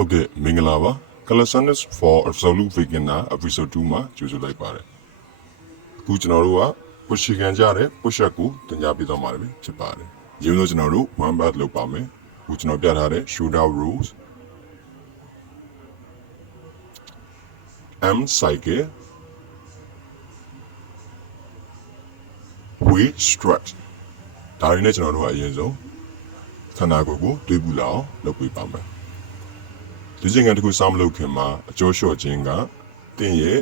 ဟုတ်ကဲ့မင်္ဂလာပါ Calisthenics for Absolute Beginner episode 2မှာကြိုဆိုလိုက်ပါတယ်အခုကျွန်တော်တို့က push ခံကြတဲ့ push up ကိုတင်ပြပေးသွားမှာဖြစ်ပါတယ်ဒီလိုကျွန်တော်တို့ one bar လုပ်ပါမယ်အခုကျွန်တော်ပြထားတဲ့ shoulder rolls M cycle weight stretch ဒါရင်းနဲ့ကျွန်တော်တို့ကအရင်ဆုံးခန္ဓာကိုယ်ကိုတွေးပူလာအောင်လုပ်ပေးပါမယ်ဒီချိန်ကတခုစမလုပ်ခင်မှာအကျော်လျှော့ခြင်းကတင်းရဲ့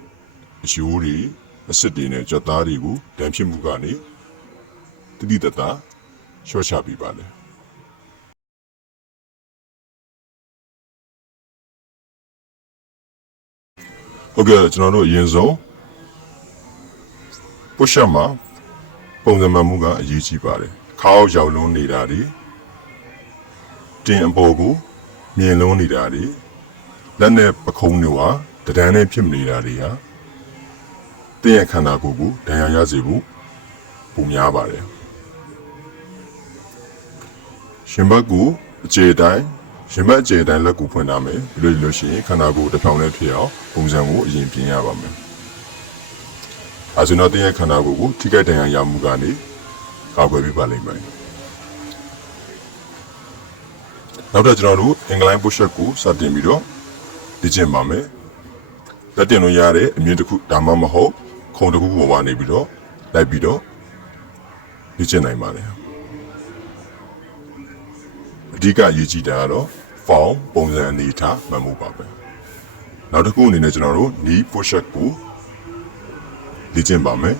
အယိုးတွေအစစ်တွေနဲ့ကြွက်သားတွေကိုတန်ဖြစ်မှုကနေတိတိတတ်တာလျှော့ချပေးပါလေဟုတ်ကဲ့ကျွန်တော်တို့အရင်ဆုံး push up မှာပုံစံမှန်မှုကအရေးကြီးပါတယ်ခါအောင်ရောက်လွန်းနေတာတွေတင်အပေါ်ကိုမြင်လွန်းနေတာတွေလက်နဲ့ပခုံးတွေဟာတဒန်းနဲ့ဖြစ်နေတာတွေဟာတင်းရဲ့ခန္ဓာကိုယ်ကိုဒဏ်ရာရစေဖို့ပုံများပါတယ်ရှင်ဘက်ကိုအခြေတိုင်းရှင်ဘက်အခြေတိုင်းလက်ကိုဖွင့်ထားမယ်ပြီးလို့ရှိရင်ခန္ဓာကိုယ်တစ်ဖြောင်းနဲ့ဖြစ်အောင်ပုံစံကိုအရင်ပြင်ရပါမယ်အဲဆိုတော့တင်းရဲ့ခန္ဓာကိုယ်ကိုထိခိုက်ဒဏ်ရာရမှုကနေကာကွယ်ပေးပါလိမ့်မယ်နောက်တော့ကျွန်တော်တို့ incline push up ကိုစတင်ပြီးတော့လေ့ကျင့်ပါမယ်လက်တင်လို့ရတဲ့အမြင့်တစ်ခုဒါမှမဟုတ်ခုံတစ်ခုပေါ်ကနေပြီးတော့လိုက်ပြီးတော့လေ့ကျင့်နိုင်ပါတယ်အဓိကအရေးကြီးတာကတော့ form ပုံစံအနေထားမှတ်မှုပါပဲနောက်တစ်ခုအနေနဲ့ကျွန်တော်တို့ knee push up ကိုလေ့ကျင့်ပါမယ်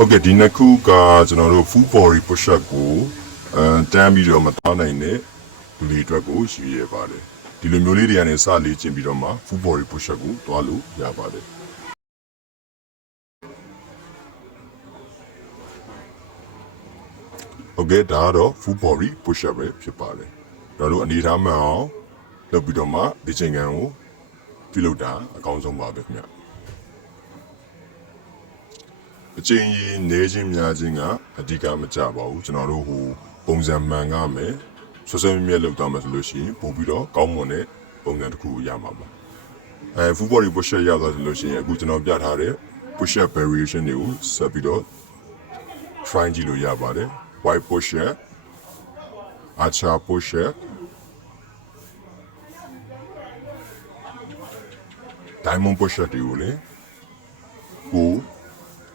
ဟုတ်ကဲ့ဒီနှစ်ခုကကျွန်တော်တို့ full body push up ကိုတန်းပြီးတော့မတောင်းနိုင်တဲ့လူတွေအတွက်ကိုရည်ရပါတယ်ဒီလိုမျိုးလေးတွေကနေစလေ့ကျင့်ပြီးတော့မှ full body push up ကိုတွားလို့ရပါတယ်ဟုတ်ကဲ့ဒါကတော့ full body push up ပဲဖြစ်ပါတယ်ကျွန်တော်တို့အနေထားမှန်အောင်လုပ်ပြီးတော့မှဒီချိန်ကန်ကိုပြုလုပ်တာအကောင်းဆုံးပါပဲခင်ဗျအချိန်ကြီးနေခြင်းများခြင်းကအဓိကမကြပါဘူးကျွန်တော်တို့ဟိုပုံစံမှန်ကမယ်ဆွဆွမြဲလောက်တော့မှဆိုလို့ရှိရင်ပို့ပြီးတော့ကောင်းမွန်တဲ့ပုံစံတစ်ခုကိုရမှာပါfull body push up ရသွားဆိုလို့ရှိရင်အခုကျွန်တော်ပြထားတဲ့ push up variation တွေကိုဆက်ပြီးတော့ try ကြည့်လို့ရပါတယ် wide push up archer push up diamond push up တွေကိုလေကို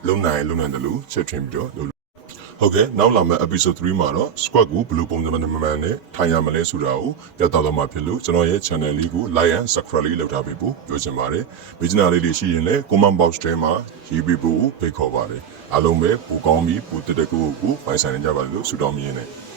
လုံနိုင်တယ်လို့ချက်ထွင်ပြီးတော့ဟုတ်ကဲ့နောက်လာမယ့် episode 3မှာတော့ squat ကိုဘယ်လိုပုံစံမှန်နဲ့ထိုင်ရမလဲဆိုတာကိုပြသသွားမှာဖြစ်လို့ကျွန်တော်ရဲ့ channel လေးကို like and subscribe လေးလုပ်ထားပေးဖို့ပြောချင်ပါတယ်။ဗီဒီယိုလေးတွေရှိရင်လည်း comment box ထဲမှာရေးပေးဖို့ဖိတ်ခေါ်ပါတယ်။အားလုံးပဲပိုကောင်းပြီးပိုတက်တဲ့ကိုပိုင်ဆိုင်ကြပါလို့ဆုတောင်းမြင်နေ။